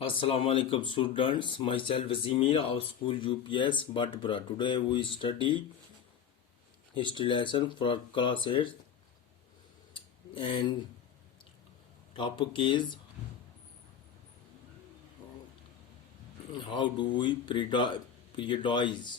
Assalamu alaikum students, myself Azimir of school UPS Bhatpura. Today we study history lesson for class 8 and topic is how do we periodize.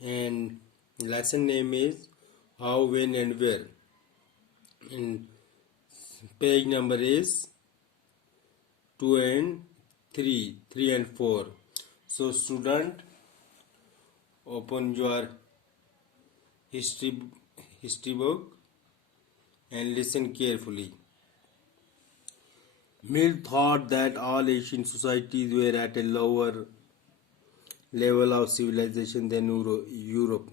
and lesson name is how when and where and page number is 2 and 3 and 4. So student, open your history book and listen carefully. Mill thought that all Asian societies were at a lower level of civilization than Europe.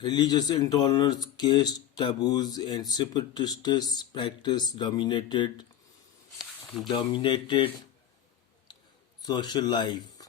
Religious intolerance, caste, taboos, and separatist practice dominated social life.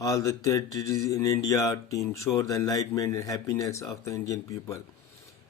all the territories in India to ensure the enlightenment and happiness of the Indian people.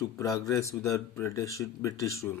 to progress without British rule.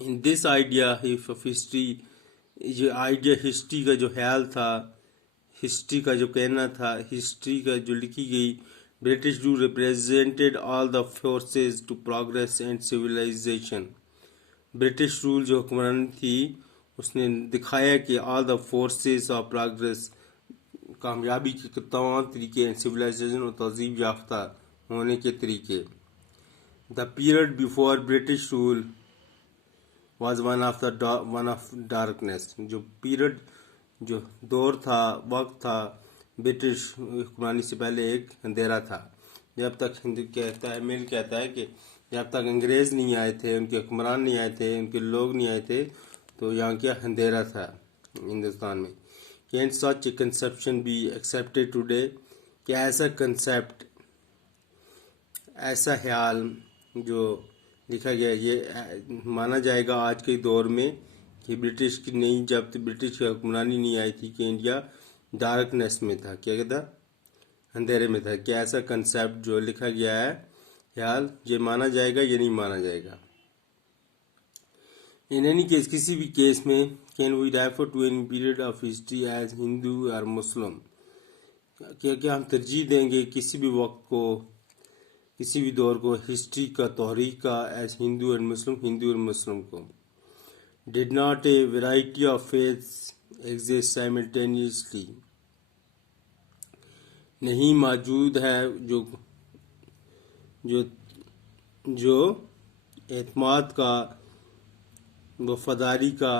In this idea of history یہ idea history کا جو خیال تھا، history کا جو کہنا تھا، history کا جو لکھی گئی، British rule represented all the forces to progress and civilisation. British rule جو حکمرانی تھی اس نے دکھایا کہ all the forces of progress, کامیابی کے تمام طریقے، اینڈ سویلائزیشن اور تہذیب یافتہ ہونے کے طریقے. The period before British rule was one of darkness. جو پیریڈ، جو دور تھا، وقت تھا برٹش حکمرانی سے پہلے، ایک اندھیرا تھا. جب تک کہتا ہے کہ جب تک انگریز نہیں آئے تھے، ان کے حکمران نہیں آئے تھے، ان کے لوگ نہیں آئے تھے، تو یہاں کیا اندھیرا تھا ہندوستان میں. Can such a conception be accepted today? کہ ایسا کنسیپٹ، ایسا خیال جو لکھا گیا، یہ مانا جائے گا آج کے دور میں کہ برٹش کی نہیں، جب تک برٹش کی حکمرانی نہیں آئی تھی کہ انڈیا ڈارکنیس میں تھا، کیا کہتا، اندھیرے میں تھا. کہ ایسا کنسیپٹ جو لکھا گیا ہے خیال، یہ مانا جائے گا، یہ نہیں مانا جائے گا. ان اینی کیس، کسی بھی کیس میں، can we refer to any period of history as Hindu اور مسلم؟ کیا ہم ترجیح دیں گے کسی بھی وقت کو، کسی بھی دور کو، ہسٹری کا، تاریخ کا، ایز ہندو اور مسلم، ہندو اور مسلم کو. Did not a variety of faiths exist simultaneously? نہیں موجود ہے جو اعتماد کا، وفاداری کا،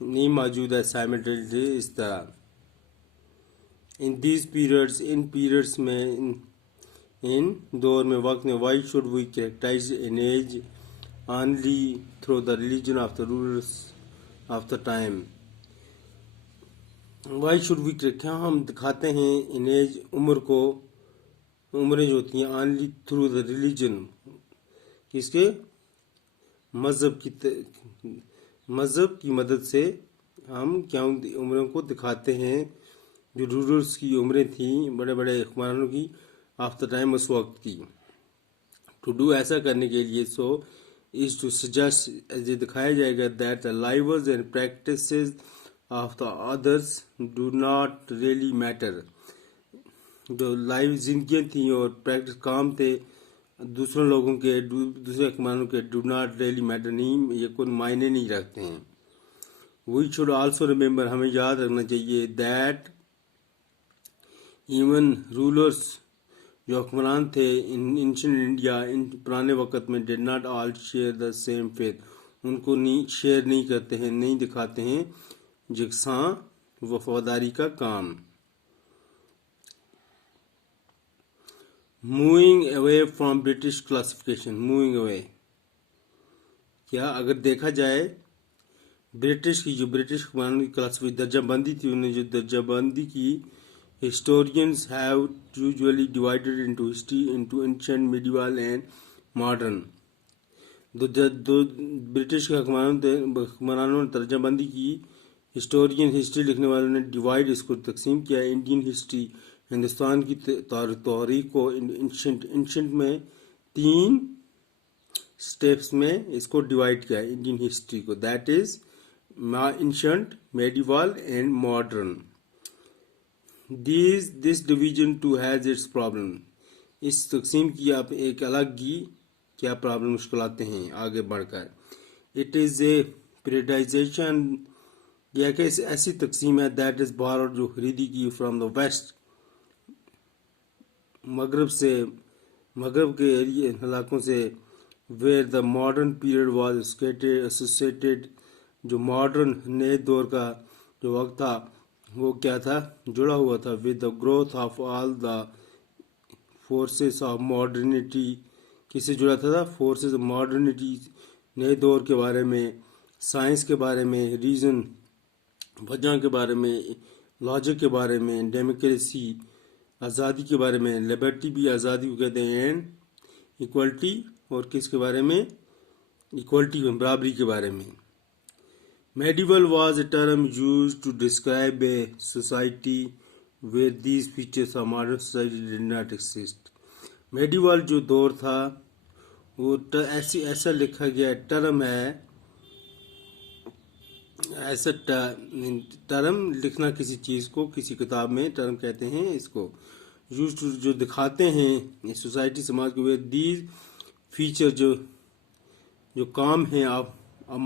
نہیں موجود ہے سائملٹینیسلی اس طرح. ان دیز پیریڈس، ان پیریڈس میں، ان دور میں، وقت میں، why should we characterise an age only through the religion of the rulers of the time? Why should we کیا ہم دکھاتے ہیں ان ایج، عمر کو، عمریں جو ہوتی ہیں، اونلی تھرو دا ریلیجن، کس کے، مذہب کی مدد سے ہم کیا عمروں کو دکھاتے ہیں، جو رولرس کی عمریں تھیں، بڑے بڑے حکمرانوں کی آف دا ٹائم، اس وقت کی. ٹو ڈو، ایسا کرنے کے لیے، سو از ٹو سجیسٹ، یہ دکھایا جائے گا، that the lives and practices of the others do not really matter. جو لائیو زندگیاں تھیں اور پریکٹس کام تھے دوسروں لوگوں کے، دوسرے حکمرانوں کے، ڈو ناٹ ریئلی میٹر، نہیں، یہ کوئی معنی نہیں رکھتے ہیں. وی شوڈ آلسو ریمبر، ہمیں یاد رکھنا چاہیے، دیٹ ایون رولرس، جو حکمران تھے ان اینشنٹ انڈیا، ان پرانے وقت میں، did not all share the same faith, ان کو شیئر نہیں کرتے ہیں، نہیں دکھاتے ہیں یکساں وفاداری کا کام. Moving away from British classification, moving away, کیا اگر دیکھا جائے برٹش کی، جو برٹش حکمران کی کلاسیفیکیشن، درجہ بندی تھی، انہوں نے جو درجہ بندی کی، historians have usually divided into history into ancient, medieval and modern. دو برٹش کے حکمرانوں نے درجہ بندی کی، ہسٹورین، ہسٹری لکھنے والوں نے ڈیوائڈ، اس کو تقسیم کیا. انڈین ہسٹری، ہندوستان کی تاریخ کو انشنٹ میں 3 سٹیپس میں اس کو ڈیوائڈ کیا ہے انڈین ہسٹری کو، that is ancient, medieval and modern. This division too has its problem. اس تقسیم کی آپ ایک الگ ہی کیا پرابلم، مشکلاتیں ہیں آگے بڑھ کر. It is a periodization، یہ کہ ایسی تقسیم ہے، that is borrowed، جو خریدی کی from the west، مغرب سے، مغرب کے علاقوں سے، where the modern period was associated، جو ماڈرن نئے دور کا جو وقت تھا وہ کیا تھا، جڑا ہوا تھا with the growth of all the forces of modernity. کس سے جڑا تھا؟ forces of modernity، نئے دور کے بارے میں، سائنس کے بارے میں، ریزن، وجہ کے بارے میں، لاجک کے بارے میں، ڈیموکریسی، آزادی کے بارے میں، لبرٹی بھی آزادی کو کہتے ہیں، اینڈ ایکوالٹی، اور کس کے بارے میں، ایکوالٹی، برابری کے بارے میں. Medieval was a term used to describe a society where these features of modern society did not exist. Medieval جو دور تھا وہ ایسا لکھا گیا ٹرم ہے، ایسا ٹرم لکھنا کسی چیز کو کسی کتاب میں ٹرم کہتے ہیں اس کو یوز ٹو جو دکھاتے ہیں سوسائٹی سماج کو دیز فیچر جو کام ہیں آپ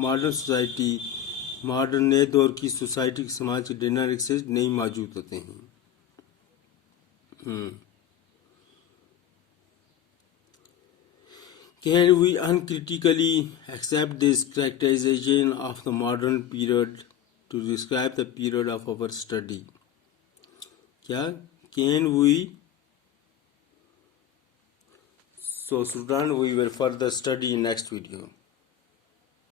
ماڈرن سوسائٹی ماڈرن نئے دور کی سوسائٹی سماج کے ڈائنامک سے نہیں موجود ہوتے ہیں. Can we uncritically accept this characterization of the modern period to describe the period of our study? Can we? So, student, we will further study in next video.